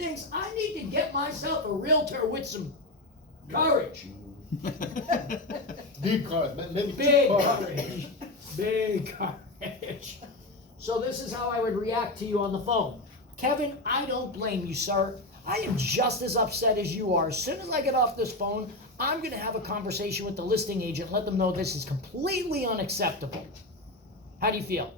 thinks I need to get myself a realtor with some courage. Deep courage, maybe Big deep courage. Big courage. So this is how I would react to you on the phone. Kevin, I don't blame you, sir. I am just as upset as you are. As soon as I get off this phone, I'm going to have a conversation with the listing agent, let them know this is completely unacceptable. How do you feel?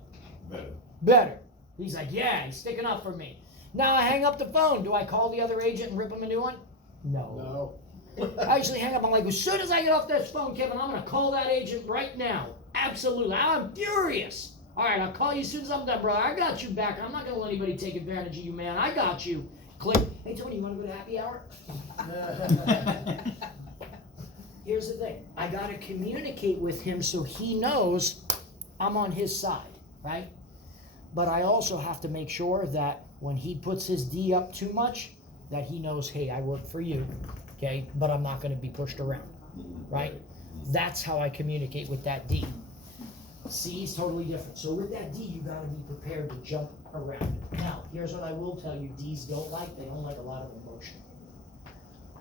Better. Better. He's like, yeah, he's sticking up for me. Now I hang up the phone. Do I call the other agent and rip him a new one? No. I actually hang up. I'm like, as soon as I get off this phone, Kevin, I'm going to call that agent right now. Absolutely. I'm furious. All right, I'll call you as soon as I'm done, brother. I got you back. I'm not going to let anybody take advantage of you, man. I got you. Click. Hey, Tony, you want to go to happy hour? Here's the thing. I got to communicate with him so he knows I'm on his side, right? But I also have to make sure that when he puts his D up too much, that he knows, hey, I work for you, okay? But I'm not going to be pushed around, right? That's how I communicate with that D. C is totally different. So with that D, you got to be prepared to jump around. Now, here's what I will tell you. Ds don't like. They don't like a lot of emotion.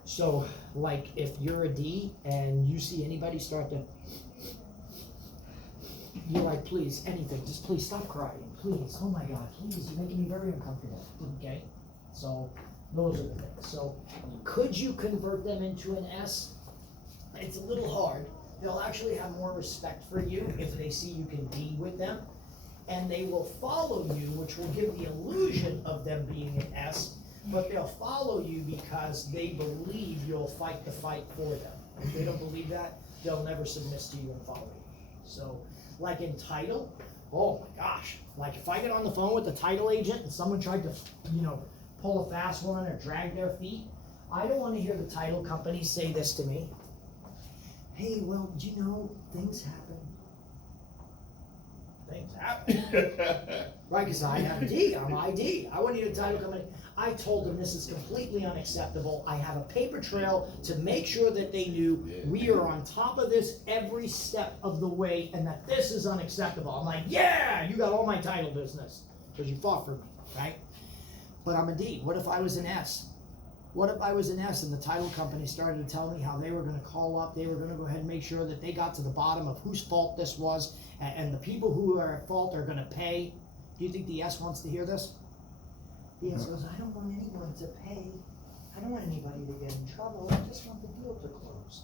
So, like, if you're a D and you see anybody start to, you're like, please, anything, just please stop crying. Please, oh my God, please, you're making me very uncomfortable. Okay? So, those are the things. So, could you convert them into an S? It's a little hard. They'll actually have more respect for you if they see you can be with them. And they will follow you, which will give the illusion of them being an S, but they'll follow you because they believe you'll fight the fight for them. If they don't believe that, they'll never submit to you and follow you. So, like in title, oh my gosh, like if I get on the phone with the title agent and someone tried to, pull a fast one or drag their feet, I don't want to hear the title company say this to me. Hey, well, do you know, things happen. Things happen. Right, because I have D, I'm ID. I wouldn't need a title company. I told them this is completely unacceptable. I have a paper trail to make sure that they knew we are on top of this every step of the way and that this is unacceptable. I'm like, yeah, you got all my title business because you fought for me, right? But I'm a D. What if I was an S? What if I was an S and the title company started to tell me how they were going to call up, they were going to go ahead and make sure that they got to the bottom of whose fault this was, and the people who are at fault are going to pay? Do you think the S wants to hear this? The S goes, I don't want anyone to pay. I don't want anybody to get in trouble. I just want the deal to close.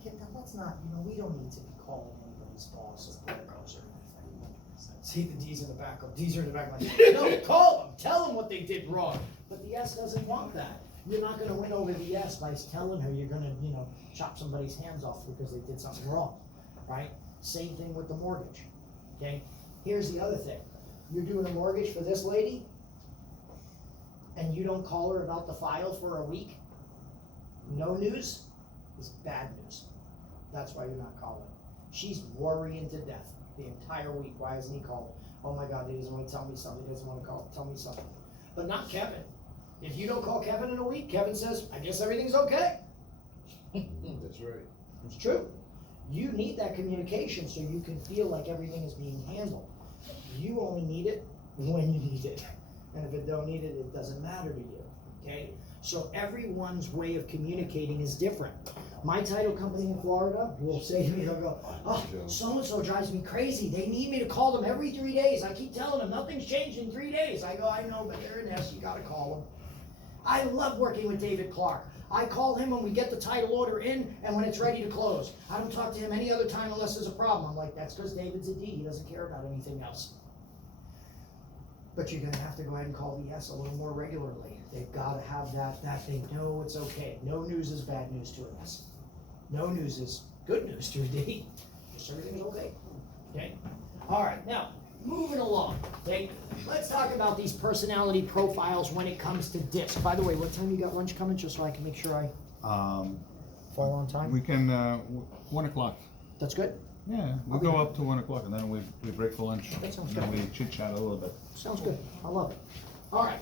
Okay, that's not, we don't need to be calling anybody's boss or brokers or anything. See the D's in the back. D's are in the back like, no, call them. Tell them what they did wrong. But the S doesn't want that. You're not going to win over the S by telling her you're going to, chop somebody's hands off because they did something wrong, right? Same thing with the mortgage, okay? Here's the other thing. You're doing a mortgage for this lady, and you don't call her about the file for a week. No news is bad news. That's why you're not calling. She's worrying to death the entire week. Why hasn't he called? Oh my God, he doesn't want to tell me something. He doesn't want to tell me something. But not Kevin. If you don't call Kevin in a week, Kevin says, I guess everything's okay. That's right. It's true. You need that communication so you can feel like everything is being handled. You only need it when you need it. And if it don't need it, it doesn't matter to you, okay? So everyone's way of communicating is different. My title company in Florida will say to me, they'll go, oh, so-and-so drives me crazy. They need me to call them every 3 days. I keep telling them nothing's changed in 3 days. I go, I know, but they're an S, you gotta call them. I love working with David Clark. I call him when we get the title order in and when it's ready to close. I don't talk to him any other time unless there's a problem. I'm like, that's because David's a D. He doesn't care about anything else. But you're gonna have to go ahead and call the S a little more regularly. They've gotta have that they know it's okay. No news is bad news to an S. No news is good news to a D. Just everything's okay. Okay? All right, now, moving along. Okay? Let's talk about these personality profiles when it comes to DISC. By the way, what time you got lunch coming, just so I can make sure I fall on time? We can, 1 o'clock. That's good? Yeah, we'll go up to 1 o'clock and then we break for lunch. That sounds and then good. we chit chat a little bit. Sounds good. I love it. All right.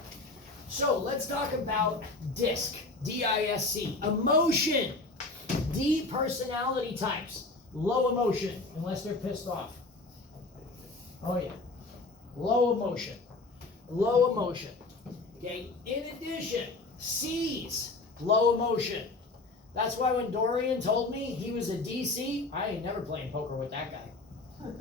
So let's talk about DISC. D-I-S-C. Emotion. D personality types. Low emotion, unless they're pissed off. Oh yeah. Low emotion. Low emotion. Okay, in addition, C's, low emotion. That's why when Dorian told me he was a DC, I ain't never playing poker with that guy.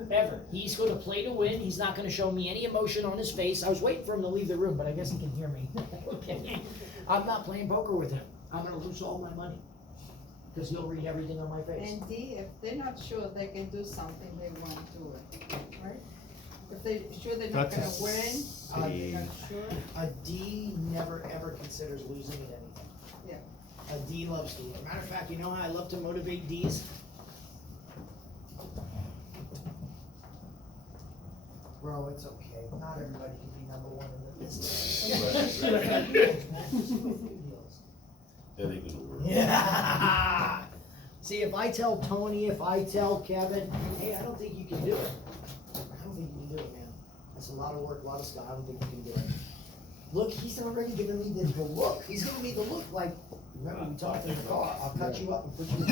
Ever. He's gonna play to win, he's not gonna show me any emotion on his face. I was waiting for him to leave the room, but I guess he can hear me. Okay. I'm not playing poker with him. I'm gonna lose all my money. Because he'll read everything on my face. And D, if they're not sure they can do something, they won't do it, right? If they're sure they're not That's gonna a win, they're not sure, A D never ever considers losing at anything. yeah. A D loves to lose. Matter of fact, you know how I love to motivate Ds? Bro, it's okay. Not everybody can be number one in the business. That ain't gonna work. Yeah. See, if I tell Tony, if I tell Kevin, hey, I don't think you can do it. I don't think you can do it, man. That's a lot of work, a lot of stuff. I don't think you can do it. Look, he's already giving me the look. He's giving me the look like, remember we talked in the car, I'll cut you up and put you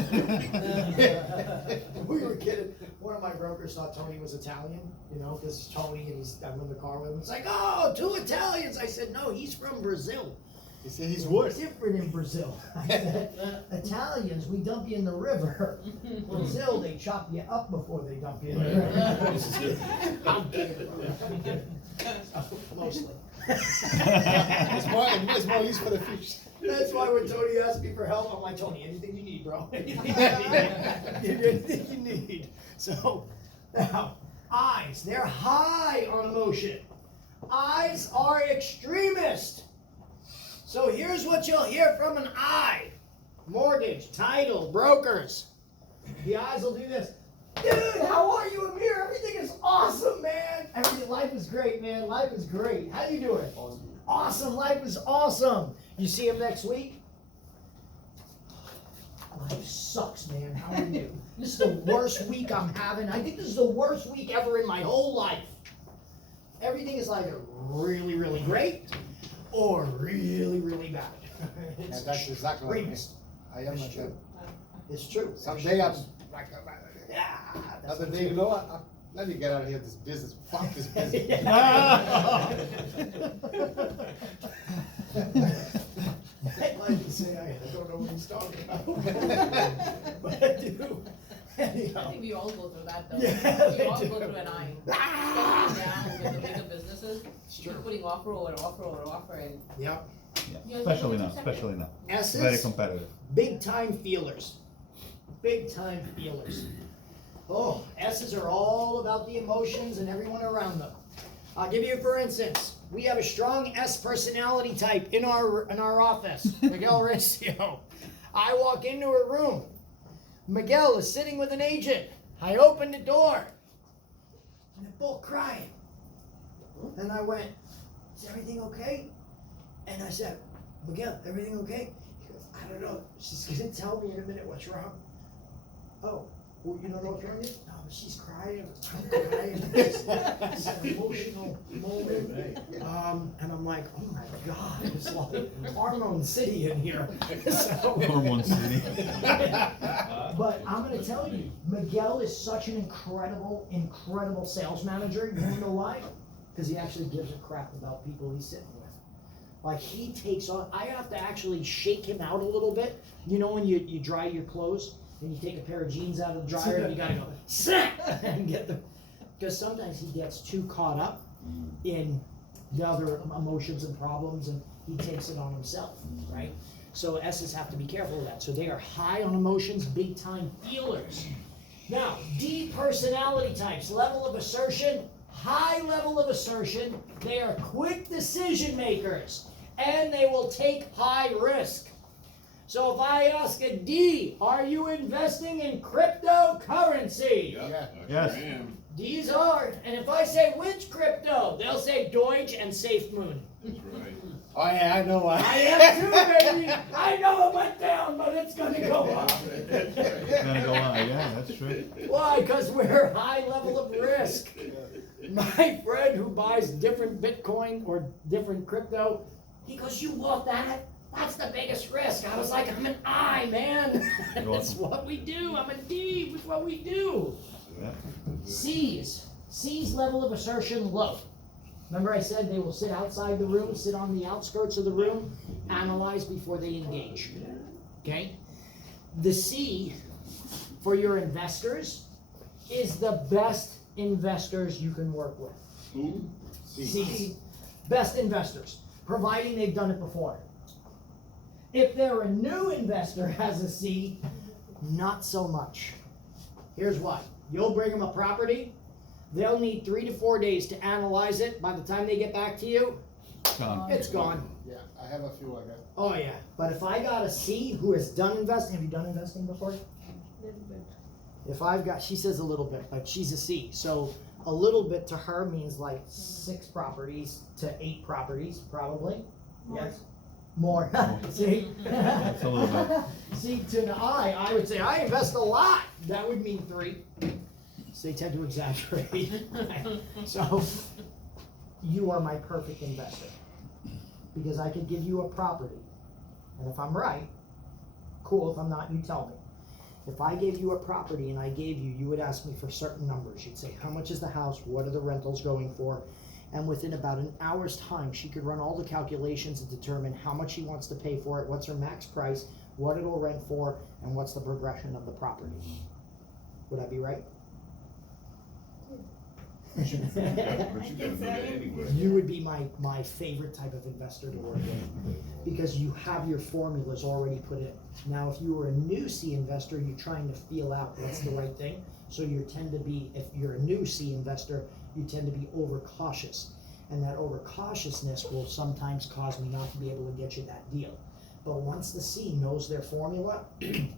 in. We were kidding. One of my brokers thought Tony was Italian, you know, because Tony and I'm in the car with him. It's like, oh, 2 Italians. I said, no, he's from Brazil. He said he's It's worse. different in Brazil. I said, Italians, we dump you in the river. Brazil, they chop you up before they dump you in the river. I'm kidding, bro. I'm kidding. Mostly. It's more use for the fish. That's why when Tony asked me for help, I'm like, Tony, anything you need, bro. Anything you need. Give you anything you need. So, now, I's, they're high on emotion. I's are extremist. So here's what you'll hear from an I. Mortgage, title, brokers. The I's will do this. Dude, how are you, Amir? Everything is awesome, man. Life is great, man. Life is great. How you doing? Awesome. Life is awesome. You see him next week? Life sucks, man. How are you? This is the worst week I'm having. I think this is the worst week ever in my whole life. Everything is either really, really great or really, really bad. Yeah, that's exactly what I mean. extremist. I am It's like true. that. It's true. Someday I'm Yeah. that's other what's day, you good. know what? Let me get out of here. This business. Fuck this business. I'd like to say I don't know what he's talking about. But I do. I Anyhow. think we all go through that though. Yeah, We all they go do. through an eye. Ah! Especially now with the bigger businesses, It's keep true. putting offer over offer over offer and. Yep. Yeah, especially now, especially now. Very S's, competitive. big time feelers. Big time feelers. Oh, S's are all about the emotions and everyone around them. I'll give you, for instance, we have a strong S personality type in our office, Miguel Recio. I walk into a room. Miguel is sitting with an agent. I open the door. And they're both crying. And I went, is everything okay? And I said, Miguel, everything okay? He goes, I don't know. She's gonna tell me in a minute what's wrong. Oh, well, you don't know what's wrong yet? No, but she's crying. I'm crying. It's an emotional moment. And I'm like, oh my God, it's like Hormone City in here. So, Hormone City. but I'm gonna tell you, Miguel is such an incredible sales manager. You wanna know why? Because he actually gives a crap about people he's sitting with. Like he takes on, I have to actually shake him out a little bit. You know when you dry your clothes and you take a pair of jeans out of the dryer and you gotta go, snap, and get them. Because sometimes he gets too caught up in the other emotions and problems and he takes it on himself, right? So S's have to be careful of that. So they are high on emotions, big time feelers. Now, D personality types, level of assertion, high level of assertion. They are quick decision makers and they will take high risk. So if I ask a D, are you investing in cryptocurrency? Yeah. Yes. D's are. And if I say which crypto, they'll say Deutsche and SafeMoon. That's right. Oh yeah, I know why. I am too, baby. I know it went down, but it's gonna go up. Gonna go on, yeah, that's true. Why? Because we're high level of risk. My friend who buys different Bitcoin or different crypto, he goes, you bought that? That's the biggest risk. I was like, I'm an I, man. That's what we do. I'm a D. It's what we do. Yeah. C's level of assertion low. Remember I said they will sit outside the room, sit on the outskirts of the room, analyze before they engage, okay? The C for your investors is the best investors you can work with. Who? C. Best investors, providing they've done it before. If they're a new investor has a C, not so much. Here's why. You'll bring them a property, they'll need 3 to 4 days to analyze it. By the time they get back to you, Gone. it's gone. Yeah, I have a few like that. Oh yeah, but if I got a C who has done investing, have you done investing before? If I've got, she says a little bit, but she's a C. So a little bit to her means like 6 properties to 8 properties, probably. Yes. More. See? That's a little bit. See, to an I would say I invest a lot. That would mean 3. So they tend to exaggerate. So you are my perfect investor. Because I could give you a property. And if I'm right, cool. If I'm not, you tell me. If I gave you a property and I gave you, you would ask me for certain numbers. You'd say, how much is the house? What are the rentals going for? And within about an hour's time, she could run all the calculations and determine how much she wants to pay for it, what's her max price, what it'll rent for, and what's the progression of the property. Would I be right? But you gotta do that anyway. You would be my favorite type of investor to work with because you have your formulas already put in. Now, if you were a new C investor, you're trying to feel out what's the right thing. So you tend to be, if you're a new C investor, you tend to be overcautious. And that overcautiousness will sometimes cause me not to be able to get you that deal. But once the C knows their formula,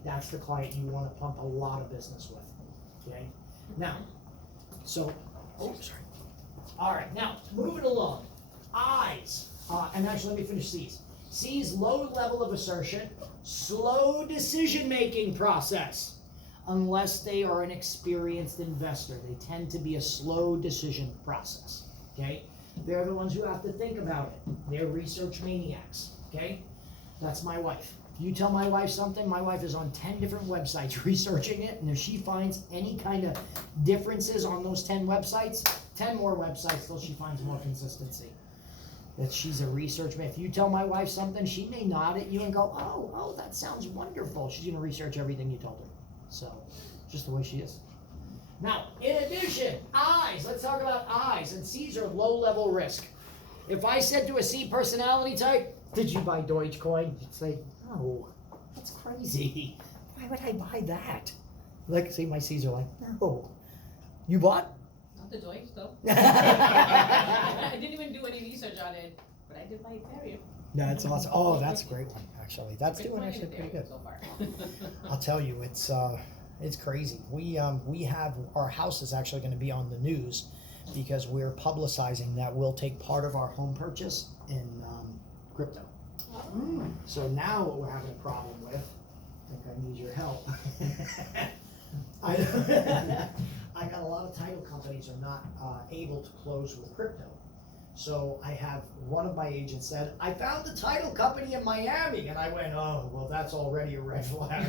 that's the client you want to pump a lot of business with. Okay? Now, so, oh, sorry. All right, now, moving along. I's, and actually let me finish C's. C's, low level of assertion, slow decision-making process. Unless they are an experienced investor, they tend to be a slow decision process, okay? They're the ones who have to think about it. They're research maniacs, okay? That's my wife. If you tell my wife something, my wife is on 10 different websites researching it, and if she finds any kind of differences on those 10 websites, 10 more websites till she finds more consistency. That she's a research man. If you tell my wife something, she may nod at you and go, oh, that sounds wonderful. She's gonna research everything you told her. So, just the way she is. Now, in addition, I's. Let's talk about I's. And C's are low-level risk. If I said to a C personality type, did you buy Dogecoin? You'd say, no, that's crazy. Why would I buy that? Like, see, my C's are like, no. You bought? Not the Deutsch though. I didn't even do any research on it, but I did buy Ethereum. That's awesome. Oh, that's a great one, actually. That's doing Bitcoin actually and pretty Ethereum good. so far. I'll tell you, it's crazy. We have, our house is actually going to be on the news because we're publicizing that we'll take part of our home purchase in crypto. So now what we're having a problem with, I think I need your help. I got a lot of title companies are not able to close with crypto. So I have one of my agents said, I found the title company in Miami. And I went, oh, well, that's already a red flag.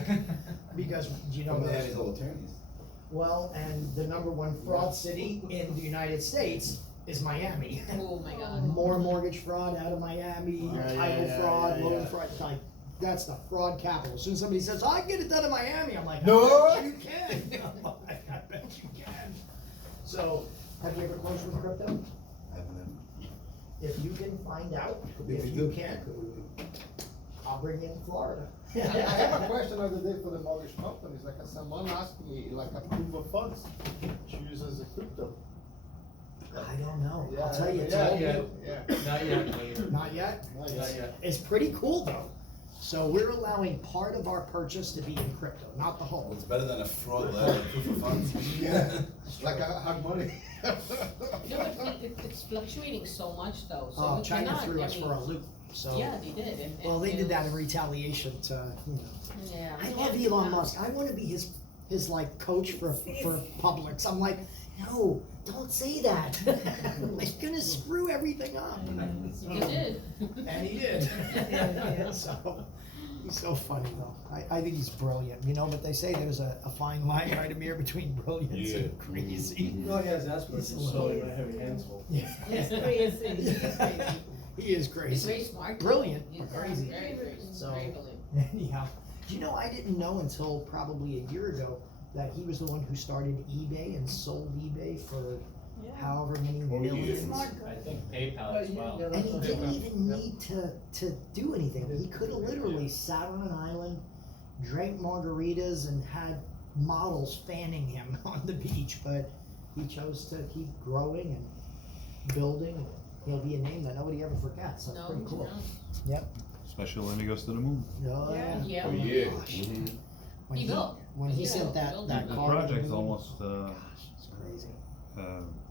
Because, do you know Miami's all attorneys. well, and the #1 fraud city in the United States is Miami. Oh my god. More mortgage fraud out of Miami, title fraud, loan fraud. Like, that's the fraud capital. As soon as somebody says, I can get it done in Miami, I'm like, No. I bet you can. I'm like, I bet you can. So, have you ever closed with crypto? If you can find out, if you can't, I'll bring you to Florida. I have a question the other day for the mortgage companies, like someone asked me, like a proof of funds to use as a crypto. I don't know. Yeah, I'll tell you, it's yeah, all yeah, new. yeah. Not yet. Not yet? Not yet. It's pretty cool though. So we're allowing part of our purchase to be in crypto, not the whole. It's better than a fraud letter, proof of funds. Yeah, like a hard money. No, but it's fluctuating so much though, so Oh, you China cannot, threw I us mean, for a loop, so. yeah, they did. And Well, they it did that in was- retaliation to, Yeah. I love Elon Musk. I want to be his like coach for Publix. I'm like, no, don't say that. He's gonna screw everything up. They did. And he did. So, He's so funny though. I think he's brilliant, you know, but they say there's a fine line, right, Amir, between brilliance and crazy. No, he has Asperger's, so he might have a handful. Yeah. He's crazy, he's crazy. He is He's crazy. very smart. Brilliant, He's but crazy. Very crazy, So- very brilliant. Anyhow, you know, I didn't know until probably a year ago that he was the one who started eBay and sold eBay for however many millions. I think PayPal as well. And he didn't even need to do anything. He could have literally sat on an island, drank margaritas, and had models fanning him on the beach, but he chose to keep growing and building. He'll be a name that nobody ever forgets. That's No, pretty cool. no. Yep. Especially when he goes to the moon. Oh, yeah. Yeah. Oh, my yeah. gosh. Mhm. When He built. when he Yeah, sent he that built. that The car to the project's moon, almost, gosh, it's crazy.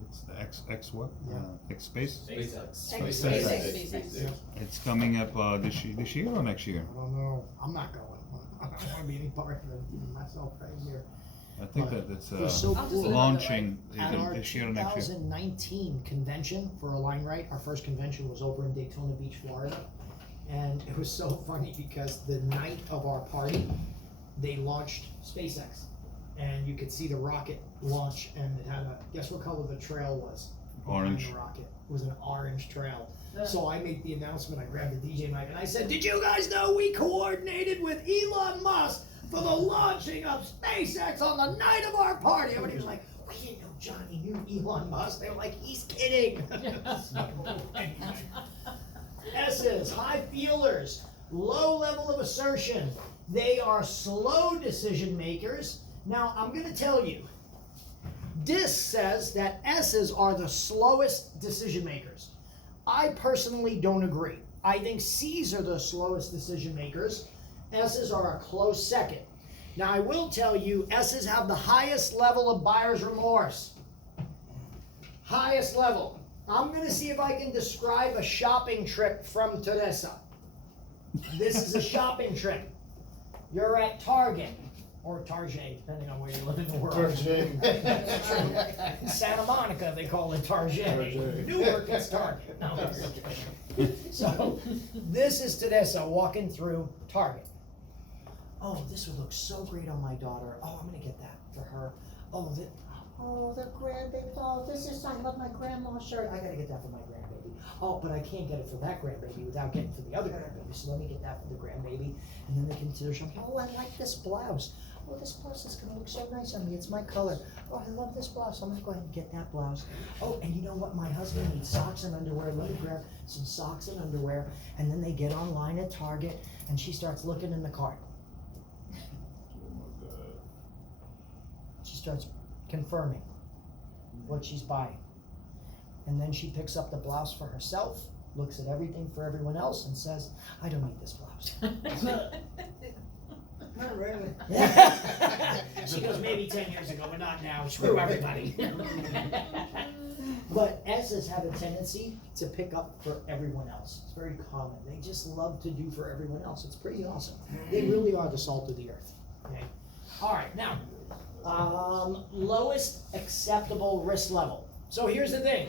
it's the X what? Yeah. X Space? SpaceX. SpaceX. It's coming up, this year or next year? I don't know. I'm not going. I don't want to be any part of it, even myself right here. I think that it's, It was so I'll just cool. look launching At either our this year or next year. 2019 convention for Align Right, our first convention was over in Daytona Beach, Florida. And it was so funny because the night of our party, they launched SpaceX. And you could see the rocket launch, and it had a, guess what color the trail was? behind Orange. The rocket. It was an orange trail. So I made the announcement, I grabbed the DJ mic, and I said, did you guys know we coordinated with Elon Musk for the launching of SpaceX on the night of our party? Everybody was like, we didn't know Johnny knew Elon Musk. They were like, he's kidding. So, anyway. S's, high feelers, low level of assertion. They are slow decision makers. Now, I'm going to tell you, this says that S's are the slowest decision makers. I personally don't agree. I think C's are the slowest decision makers. S's are a close second. Now, I will tell you, S's have the highest level of buyer's remorse. Highest level. I'm going to see if I can describe a shopping trip from Teresa. This is a shopping trip. You're at Target, or Target, depending on where you live in the world. In Santa Monica, they call it Target. Target. Newark, it's Target. No. So, this is Teresa walking through Target. Oh, this would look so great on my daughter. Oh, I'm going to get that for her. Oh, the grandbaby. Oh, this is, I love my grandma's shirt. I got to get that for my grandbaby. Oh, but I can't get it for that grandbaby without getting for the other grandbaby. So let me get that for the grandbaby. And then they consider shopping. Oh, I like this blouse. Oh, this blouse is going to look so nice on me. It's my color. Oh, I love this blouse. I'm going to go ahead and get that blouse. Oh, and you know what? My husband needs socks and underwear. Let me grab some socks and underwear. And then they get online at Target, and she starts looking in the cart. She starts confirming what she's buying. And then she picks up the blouse for herself, looks at everything for everyone else, and says, I don't need this blouse. Not really. She goes, maybe 10 years ago, but not now. Screw everybody. But S's have a tendency to pick up for everyone else. It's very common. They just love to do for everyone else. It's pretty awesome. They really are the salt of the earth. Okay. All right, now, lowest acceptable risk level. So here's the thing.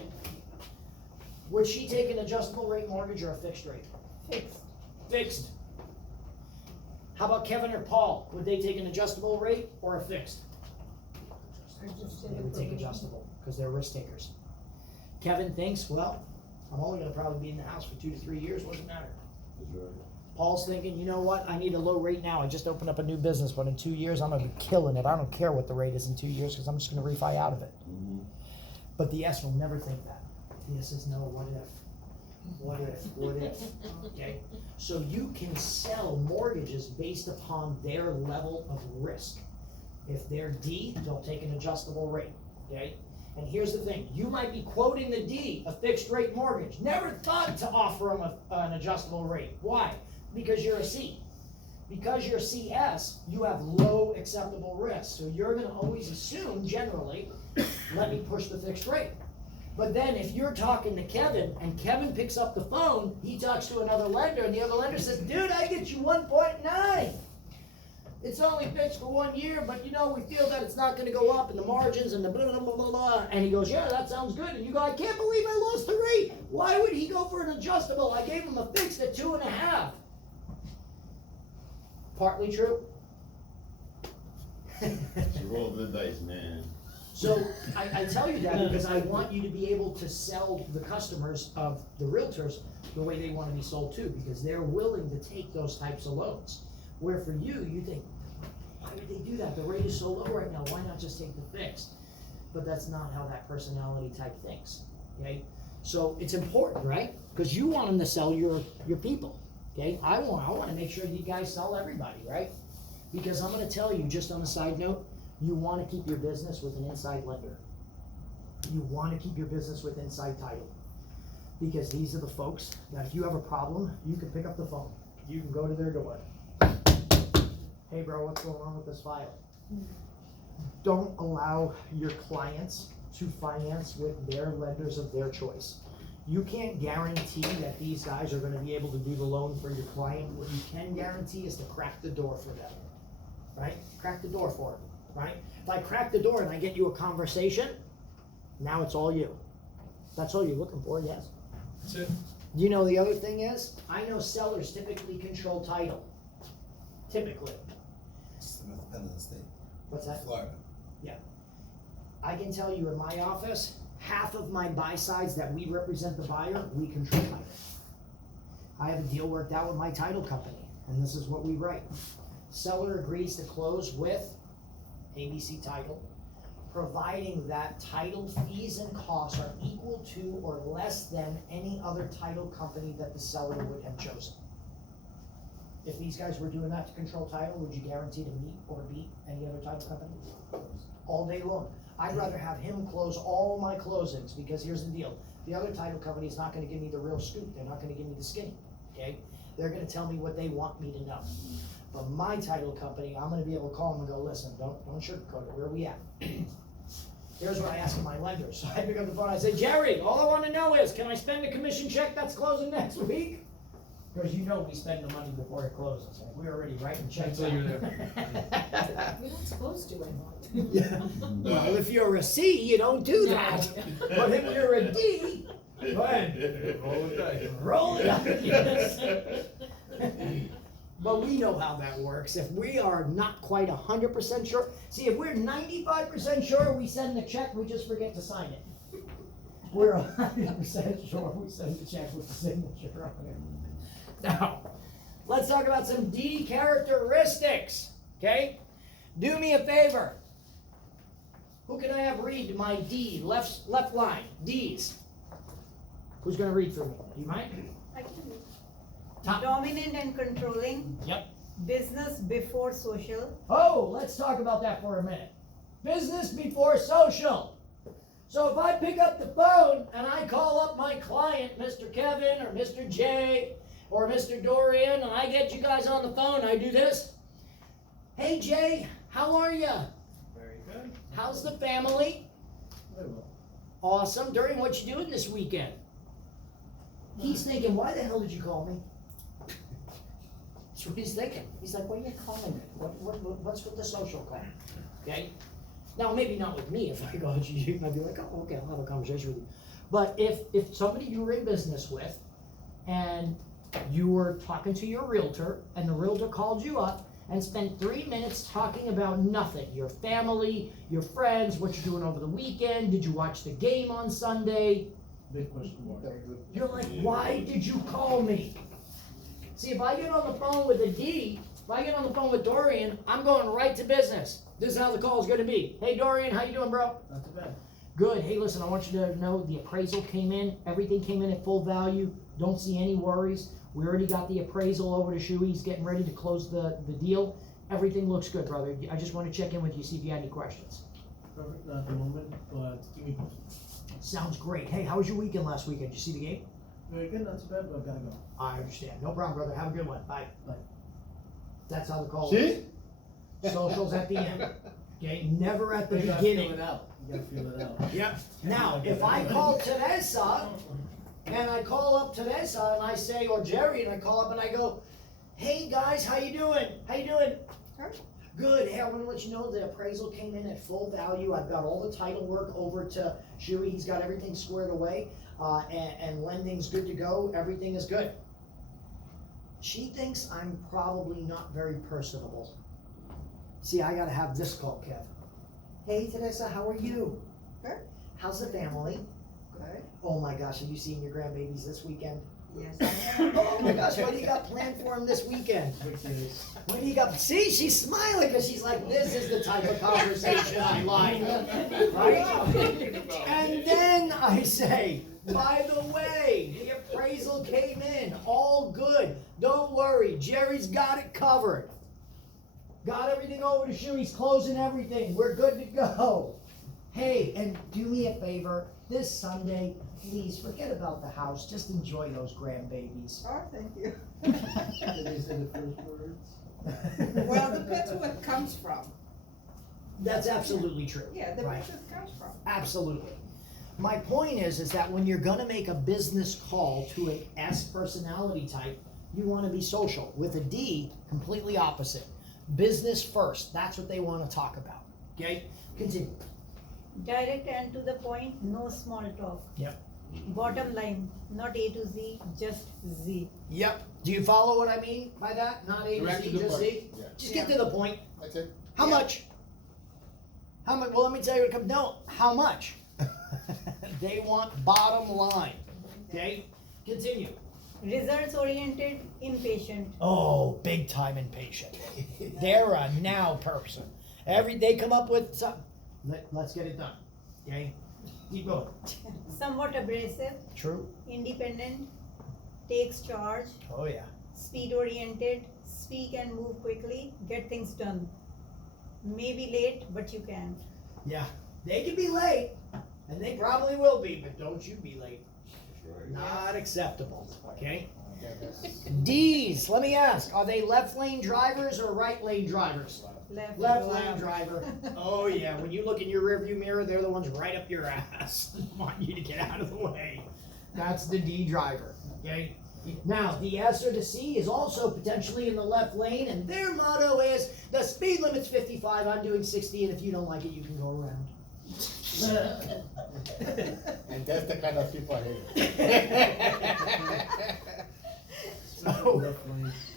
Would she take an adjustable rate mortgage or a fixed rate? Fixed. Fixed. How about Kevin or Paul? Would they take an adjustable rate or a fixed? I just said They it would for take me. adjustable because they're risk takers. Kevin thinks, well, I'm only going to probably be in the house for 2 to 3 years. What does it matter? Paul's thinking, you know what? I need a low rate now. I just opened up a new business, but in 2 years, I'm going to be killing it. I don't care what the rate is in 2 years because I'm just going to refi out of it. But the S will never think that. The S says, no, what if? What if? What if? Okay? So you can sell mortgages based upon their level of risk. If they're D, they'll take an adjustable rate. Okay? And here's the thing. You might be quoting the D, a fixed rate mortgage. Never thought to offer them an adjustable rate. Why? Because you're a C. Because you're CS, you have low acceptable risk. So you're going to always assume, generally, let me push the fixed rate. But then if you're talking to Kevin and Kevin picks up the phone, he talks to another lender and the other lender says, dude, I get you 1.9. It's only fixed for 1 year, but you know, we feel that it's not going to go up in the margins and the blah, blah, blah, blah, blah. And he goes, yeah, that sounds good. And you go, I can't believe I lost the rate. Why would he go for an adjustable? I gave him a fixed at 2.5. Partly true. Roll the dice, man. So I tell you that because I want you to be able to sell the customers of the realtors the way they want to be sold too, because they're willing to take those types of loans. Where for you, you think, why would they do that? The rate is so low right now, why not just take the fixed? But that's not how that personality type thinks, okay? So it's important, right? Because you want them to sell your people, okay? I want to make sure you guys sell everybody, right? Because I'm gonna tell you, just on a side note, you wanna keep your business with an inside lender. You wanna keep your business with inside title. Because these are the folks that if you have a problem, you can pick up the phone. You can go to their door. Hey bro, what's going on with this file? Don't allow your clients to finance with their lenders of their choice. You can't guarantee that these guys are gonna be able to do the loan for your client. What you can guarantee is to crack the door for them, right? Crack the door for them, right? If I crack the door and I get you a conversation, now it's all you. That's all you're looking for, yes. That's it. You know, the other thing is, I know sellers typically control title. Typically. It's the Independent State. What's that? Florida. I can tell you in my office, half of my buy sides that we represent the buyer, we control title. I have a deal worked out with my title company, and this is what we write. Seller agrees to close with ABC Title, providing that title fees and costs are equal to or less than any other title company that the seller would have chosen. If these guys were doing that to control title, would you guarantee to meet or beat any other title company? All day long. I'd rather have him close all my closings, because here's the deal. The other title company is not gonna give me the real scoop, they're not gonna give me the skinny, okay? They're gonna tell me what they want me to know. But my title company, I'm gonna be able to call them and go, listen, don't sugarcoat it, where are we at? Here's what I ask my lenders. So I pick up the phone, I say, Jerry, all I wanna know is, can I spend the commission check that's closing next week? Because you know we spend the money before it closes, and we're already writing checks out. Until you're there. We're not supposed to anymore. Yeah. Well, if you're a C, you don't do that. But if you're a D, go ahead. Roll the dice. Roll it up, yes. But we know how that works. If we are not quite 100% sure, see, if we're 95% sure we send the check, we just forget to sign it. We're 100% sure we send the check with the signature on it. Now, let's talk about some D characteristics, okay? Do me a favor. Who can I have read my D, left line, D's? Who's gonna read for me? Do you mind? I can do. Top. Dominant and controlling. Yep. Business before social. Oh, let's talk about that for a minute. Business before social. So if I pick up the phone and I call up my client, Mr. Kevin or Mr. J or Mr. Dorian, and I get you guys on the phone, I do this. Hey Jay, how are you? Very good. How's the family? Very well. Awesome. Dorian, what you doing this weekend? He's thinking, why the hell did you call me? That's what he's thinking. He's like, why are you calling me? What's with the social call? Okay? Now, maybe not with me. If I go to you, I'd be like, oh, okay, I'll have a conversation with you. But if somebody you were in business with, and you were talking to your realtor, and the realtor called you up and spent 3 minutes talking about nothing, your family, your friends, what you're doing over the weekend, did you watch the game on Sunday? Big question mark. You're like, why did you call me? See, if I get on the phone with a D, if I get on the phone with Dorian, I'm going right to business. This is how the call is gonna be. Hey Dorian, how you doing, bro? Not too bad. Good. Hey, listen, I want you to know the appraisal came in. Everything came in at full value. Don't see any worries. We already got the appraisal over to Shuey. He's getting ready to close the deal. Everything looks good, brother. I just want to check in with you, see if you had any questions. Perfect, not at the moment, but keep me posted. Sounds great. Hey, how was your weekend last weekend? Did you see the game? Very good, not too bad, but I've gotta go. I understand. No problem, brother. Have a good one. Bye. Bye. That's how the call See? is. Socials at the end. Okay, never at the You gotta feel beginning. it out. You gotta feel it out. Yep. Now, if I call Teresa, and I call up Teresa and I say, or Jerry, and I call up and I go, hey guys, how you doing? How you doing? Good. Hey, I want to let you know the appraisal came in at full value. I've got all the title work over to Shuey. He's got everything squared away, and lending's good to go. Everything is good. She thinks I'm probably not very personable. See, I gotta have this call, Kev. Hey, Teresa, how are you? Good. How's the family? Good. Oh my gosh, have you seen your grandbabies this weekend? Yes, I have. Oh my gosh, what do you got planned for them this weekend? What do you got? See, she's smiling because she's like, this is the type of conversation I like, right? And then I say, by the way, the appraisal came in, all good. Don't worry, Jerry's got it covered. Got everything over to shoe, he's closing everything, we're good to go. Hey, and do me a favor, this Sunday, please forget about the house, just enjoy those grandbabies. Oh, thank you. Did they say the first words? Well, depends who it comes from. That's absolutely true. Yeah, right? depends who it comes from. Absolutely. My point is that when you're gonna make a business call to an S personality type, you wanna be social. With a D, completely opposite. Business first, that's what they wanna talk about, okay? Continue. Direct and to the point, no small talk. Yep. Bottom line, not A to Z, just Z. Yep. Do you follow what I mean by that? Not A to Direct Z, to the just point. Z? Yeah. Just get to the point. That's it. How Yeah. much? How much? Well, let me tell you what comes. No, how much? They want bottom line. Okay? Continue. Results oriented, impatient. Oh, big time impatient. They're a now person. They come up with something. Let's get it done. Okay? Keep going. Somewhat abrasive, True. independent, takes charge, Oh yeah. speed oriented, speak and move quickly, get things done. Maybe late, but you can. Yeah. They can be late, and they probably will be, but don't you be late. Not acceptable. Okay? Yeah, that's- D's, let me ask, are they left lane drivers or right lane drivers? Left, Left go lane out. driver. Oh yeah, when you look in your rearview mirror, they're the ones right up your ass. Want you to get out of the way. That's the D driver. Okay? Now, the S or the C is also potentially in the left lane, and their motto is the speed limit's 55, I'm doing 60, and if you don't like it, you can go around. And that's the kind of people I hate. So,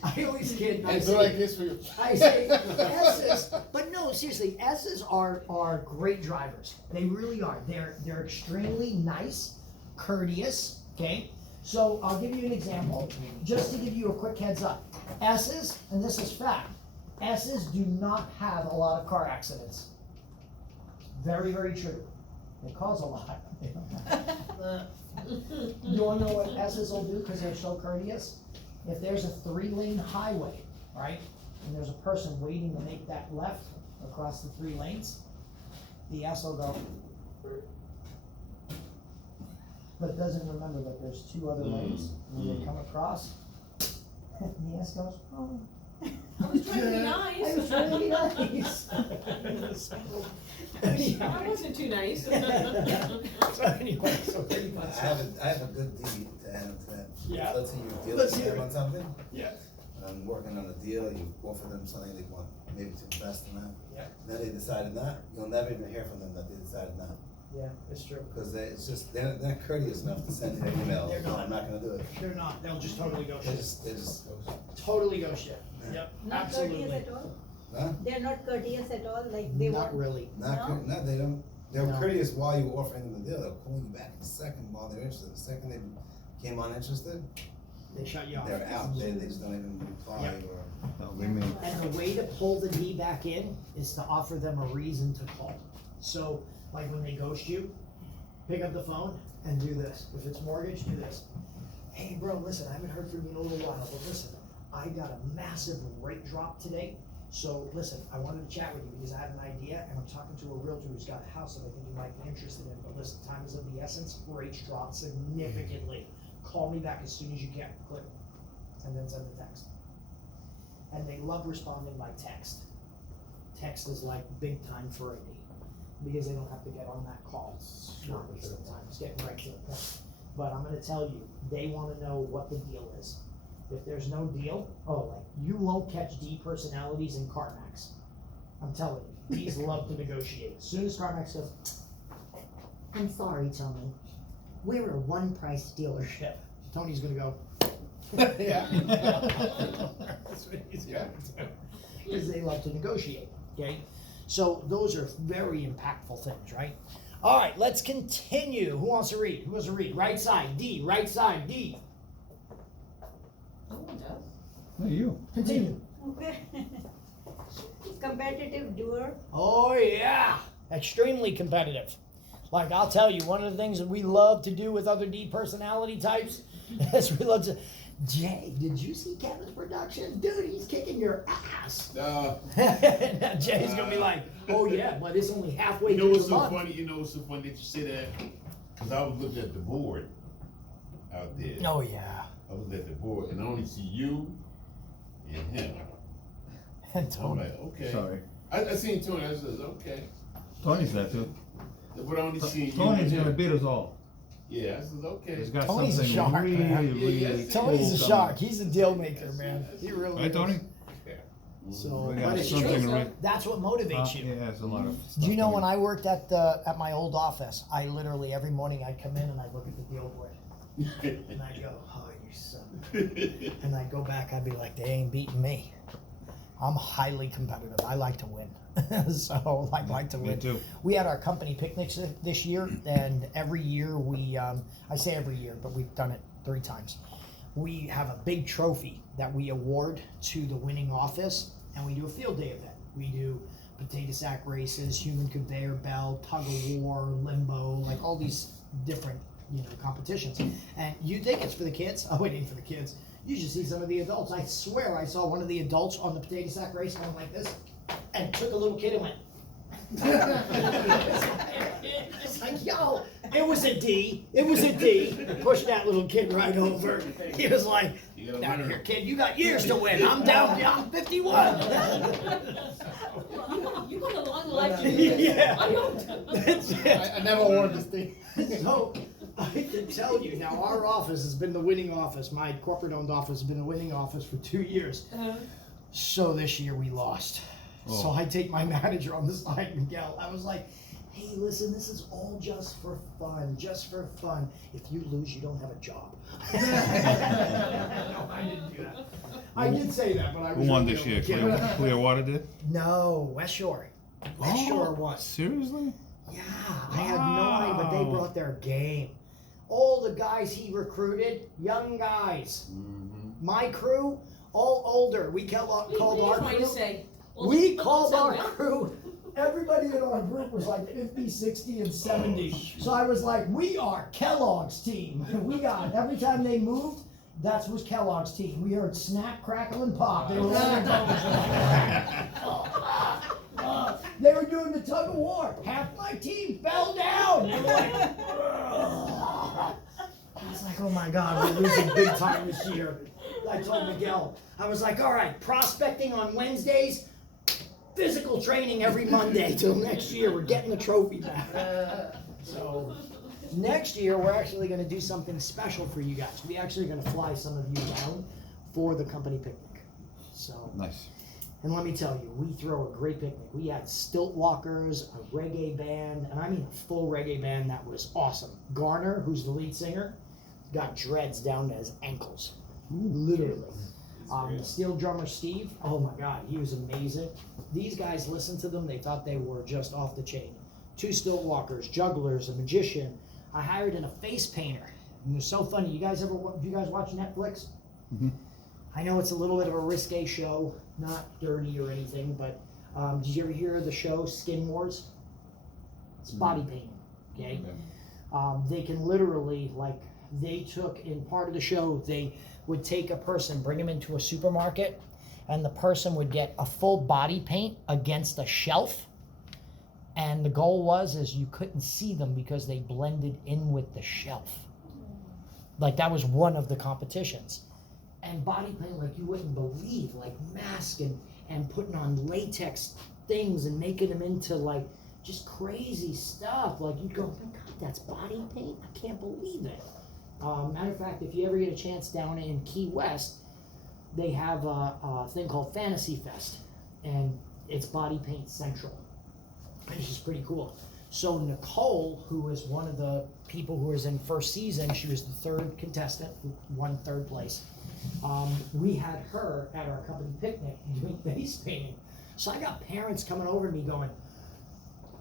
I always kid. I I do say, like this for you. I say S's, but no, seriously, S's are great drivers. They really are. They're extremely nice, courteous. Okay, so I'll give you an example, just to give you a quick heads up. S's, and this is fact, S's do not have a lot of car accidents. Very, very true. They cause a lot. You wanna know what S's will do because they're so courteous? If there's a 3-lane highway, right, and there's a person waiting to make that left across the 3 lanes, the S will go, but doesn't remember that there's 2 other lanes. When they come across, the S goes, oh. I was trying to be nice. I was trying to be nice. I wasn't too nice. So anyway, so pretty much. I have a good deed to add to that. Yeah. Let's say you're Let's dealing hear with them it. on something. Yeah. I'm working on a deal, you offer them something they want maybe to invest in that. Yeah. Then they decided not, you'll never even hear from them that they decided not. Yeah, it's true. Because it's just, they're not courteous enough to send you an email, They're not. I'm not gonna do it. They're not, they'll just totally go They shit. just, Totally go shit. Yeah. Yep, Not absolutely. courteous at all. huh? They're not courteous at all, like they Not want. really. Not, No? no, they don't, they're No. courteous while you're offering them the deal, they'll call you back in a second while they're interested. The second they came uninterested, They shut you off. they're out, they just don't even reply Yep. or. We may, And the way to pull the D back in is to offer them a reason to call. So, like when they ghost you, pick up the phone and do this. If it's mortgage, do this. Hey bro, listen, I haven't heard from you in a little while, but listen, I got a massive rate drop today. So listen, I wanted to chat with you because I had an idea and I'm talking to a realtor who's got a house that I think you might be interested in. But listen, time is of the essence, rates dropped significantly. Call me back as soon as you can, click, and then send the text. And they love responding by text. Text is like big time for a D, because they don't have to get on that call. It's not wasting time, it's getting right to the point. But I'm gonna tell you, they wanna know what the deal is. If there's no deal, like, you won't catch D personalities in CarMax. I'm telling you, D's love to negotiate. As soon as CarMax goes, I'm sorry, Tony, we're a one-price dealership. Tony's gonna go, Yeah. That's what he's gonna do. Because they love to negotiate, okay? So those are very impactful things, right? All right, let's continue. Who wants to read? Who wants to read? Right side, D. Right side, D. No one does. Hey, you. Continue. Okay. Competitive doer. Oh yeah, extremely competitive. Like I'll tell you, one of the things that we love to do with other D personality types is we love to. Jay, did you see Kevin's production? Dude, he's kicking your ass. Now Jay's gonna be like, oh yeah, but it's only halfway You know through what's the so month. funny? You know what's so funny that you say that? Because I was looking at the board out there. Oh yeah. I was at the board and I only see you and him. And I'm Tony. like, okay. Sorry. I seen Tony. I said, okay. Tony's there too. But I only seen you. Tony's and gonna him. beat us all. Yeah, I said, okay. He's got Tony's a something shark, really, man. really Yeah, Tony's a cool shark. coming. He's a deal maker, man. He really Right, Tony? is. So, We but got it's something true. right. That's what motivates you. Yeah, it's a lot of stuff. Do you know going when I worked at my old office, I literally every morning I'd come in and I'd look at the deal board and I'd go, oh, you son of a-" and I'd go back, I'd be like, they ain't beating me. I'm highly competitive. I like to win. So I like to Me win. too. We had our company picnics this year, and every year we, I say every year, but we've done it 3 times. We have a big trophy that we award to the winning office, and we do a field day event. We do potato sack races, human conveyor belt, tug of war, limbo, like all these different, competitions. And you think it's for the kids? Oh, it ain't for the kids. You should see some of the adults. I swear I saw one of the adults on the potato sack race going like this, and took a little kid and went. It's like, yo, it was a D. It was a D. Pushed that little kid right over. He was like, down here, kid, you got years to win. I'm down, I'm 51. You got a long life to Yeah. I don't. That's it. I never wore this thing. So I can tell you now, our office has been the winning office. My corporate-owned office has been the winning office for 2 years. So this year we lost. So Oh. I take my manager on the side, Miguel. I was like, hey, listen, this is all just for fun, just for fun. If you lose, you don't have a job. No, I didn't do that. I did say that, but I was Who won really this year? kidding. Clearwater did? No, West Shore. West Shore won. Seriously? Yeah, I had no idea, but they brought their game. All the guys he recruited, young guys. My crew, all older. We called our trying to crew. say? Well, We don't called sound our well. crew. Everybody in our group was like 50, 60, and 70. So I was like, we are Kellogg's team. We got, every time they moved, that was Kellogg's team. We heard snap, crackle, and pop. They were they were doing the tug of war. Half my team fell down. They were like, I was like, oh my God, we're losing big time this year. I told Miguel, I was like, all right, prospecting on Wednesdays, physical training every Monday till next year. We're getting the trophy back. So next year, we're actually going to do something special for you guys. We're actually going to fly some of you down for the company picnic. So, Nice. and let me tell you, we throw a great picnic. We had stilt walkers, a reggae band, and I mean a full reggae band that was awesome. Garner, who's the lead singer, got dreads down to his ankles. Literally. The steel drummer Steve, oh my God, he was amazing. These guys listened to them, they thought they were just off the chain. 2 stilt walkers, jugglers, a magician. I hired in a face painter. And it was so funny. You guys watch Netflix? Mhm. I know it's a little bit of a risque show, not dirty or anything, but did you ever hear of the show Skin Wars? It's body painting, okay? They can literally, like, they took, in part of the show, they would take a person, bring them into a supermarket, and the person would get a full body paint against a shelf. And the goal was you couldn't see them because they blended in with the shelf. Like that was one of the competitions. And body paint like you wouldn't believe, like mask and putting on latex things and making them into like just crazy stuff. Like you'd go, oh my God, that's body paint? I can't believe it. Matter of fact, if you ever get a chance down in Key West, they have a thing called Fantasy Fest, and it's body paint central. It's just pretty cool. So Nicole, who was one of the people who was in first season, she was the third contestant who won third place. We had her at our company picnic doing face painting. So I got parents coming over to me going,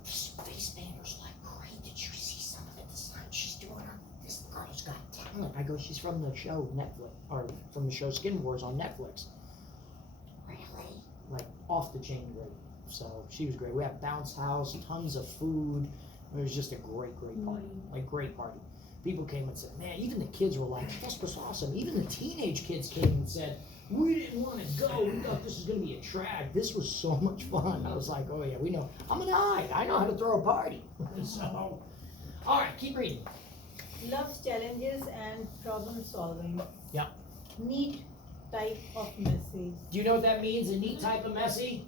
this face painter's like great. Did you see some of it this time? She's doing her, this girl's got talent. I go, she's from the show Netflix, or from the show Skin Wars on Netflix. Really? Like off the chain great. So she was great. We had bounce house, tons of food. It was just a great party, like great party. People came and said, man, even the kids were like, this was awesome. Even the teenage kids came and said, we didn't want to go. We thought this was going to be a drag. This was so much fun. I was like, oh yeah, we know. I'm an eye. I know how to throw a party. So, all right, keep reading. Loves challenges and problem solving. Yeah. Neat type of messy. Do you know what that means, a neat type of messy?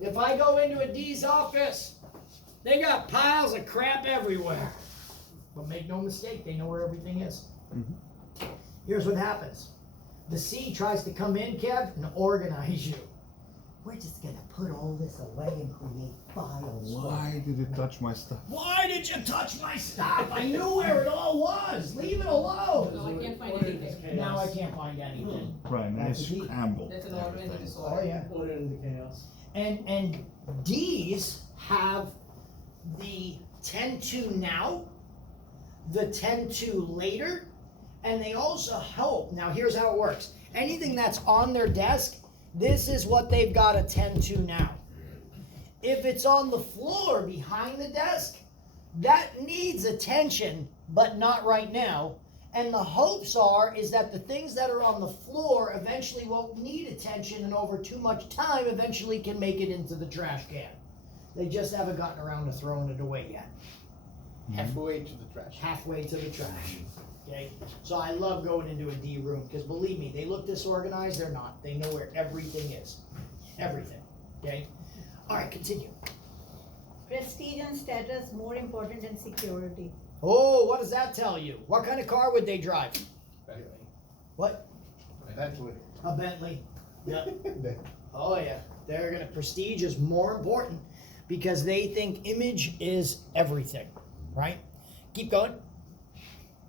If I go into a D's office, they got piles of crap everywhere. But make no mistake, they know where everything is. Here's what happens. The C tries to come in, Kev, and organize you. We're just gonna put all this away and create files. Why did you touch my stuff? Why did you touch my stuff? I knew where it all was. Leave it alone. No, I can't find Order into anything. chaos. Now I can't find anything. Right, now That's it's a D. scrambled. There's an order in the Oh disorder. yeah. Order into chaos. And D's have the tend to now, the tend to later, and they also hope. Now here's how it works. Anything that's on their desk, this is what they've got to tend to now. If it's on the floor behind the desk, that needs attention, but not right now. And the hopes is that the things that are on the floor eventually won't need attention, and over too much time eventually can make it into the trash can. They just haven't gotten around to throwing it away yet. Halfway to the trash. Halfway to the trash. Okay? So I love going into a D room, because believe me, they look disorganized, they're not. They know where everything is. Everything. Okay? Alright, continue. Prestige and status more important than security. Oh, what does that tell you? What kind of car would they drive? What? Bentley. A Bentley. Yep. Oh yeah. They're gonna, prestige is more important because they think image is everything. Right? Keep going.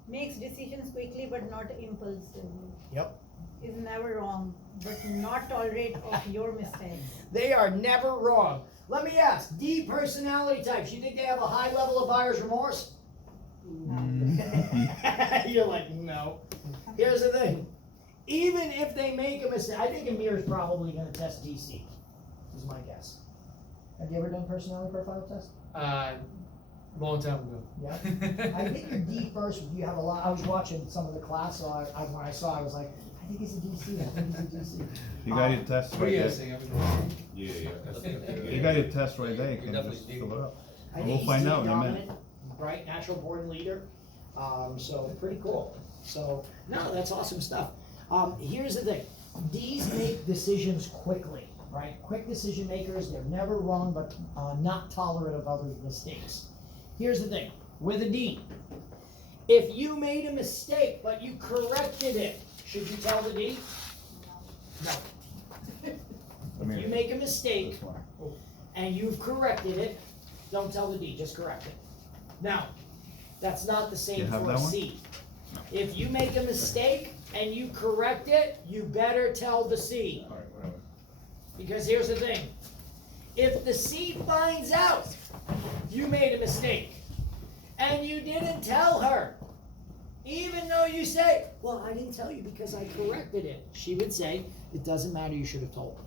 Makes decisions quickly but not impulsively. Yep. Is never wrong, but not tolerate of your mistakes. They are never wrong. Let me ask, D personality types, you think they have a high level of buyer's remorse? You're like, no. Here's the thing. Even if they make a mistake, I think Amir's probably going to test DC, is my guess. Have you ever done personality profile test? Long time ago. Yeah. I think you're D first. You have a lot. I was watching some of the class, so when I saw, I was like, I think he's a DC. I think he's a DC. You got your test What do right you there. guys think? You got your test right there, you can just fill it up. I And think we'll he's find D out in a minute. dominant, right? Natural born leader. So pretty cool. So no, that's awesome stuff. Here's the thing. D's make decisions quickly, right? Quick decision makers. They're never wrong, but not tolerant of other mistakes. Here's the thing. With a D, if you made a mistake but you corrected it, should you tell the D? No. If you make a mistake and you've corrected it, don't tell the D, just correct it. Now, that's not the You same have for a that one? C. If you make a mistake and you correct it, you better tell the C. Because here's the thing. If the C finds out you made a mistake and you didn't tell her, even though you say, well, I didn't tell you because I corrected it, she would say, it doesn't matter, you should have told her.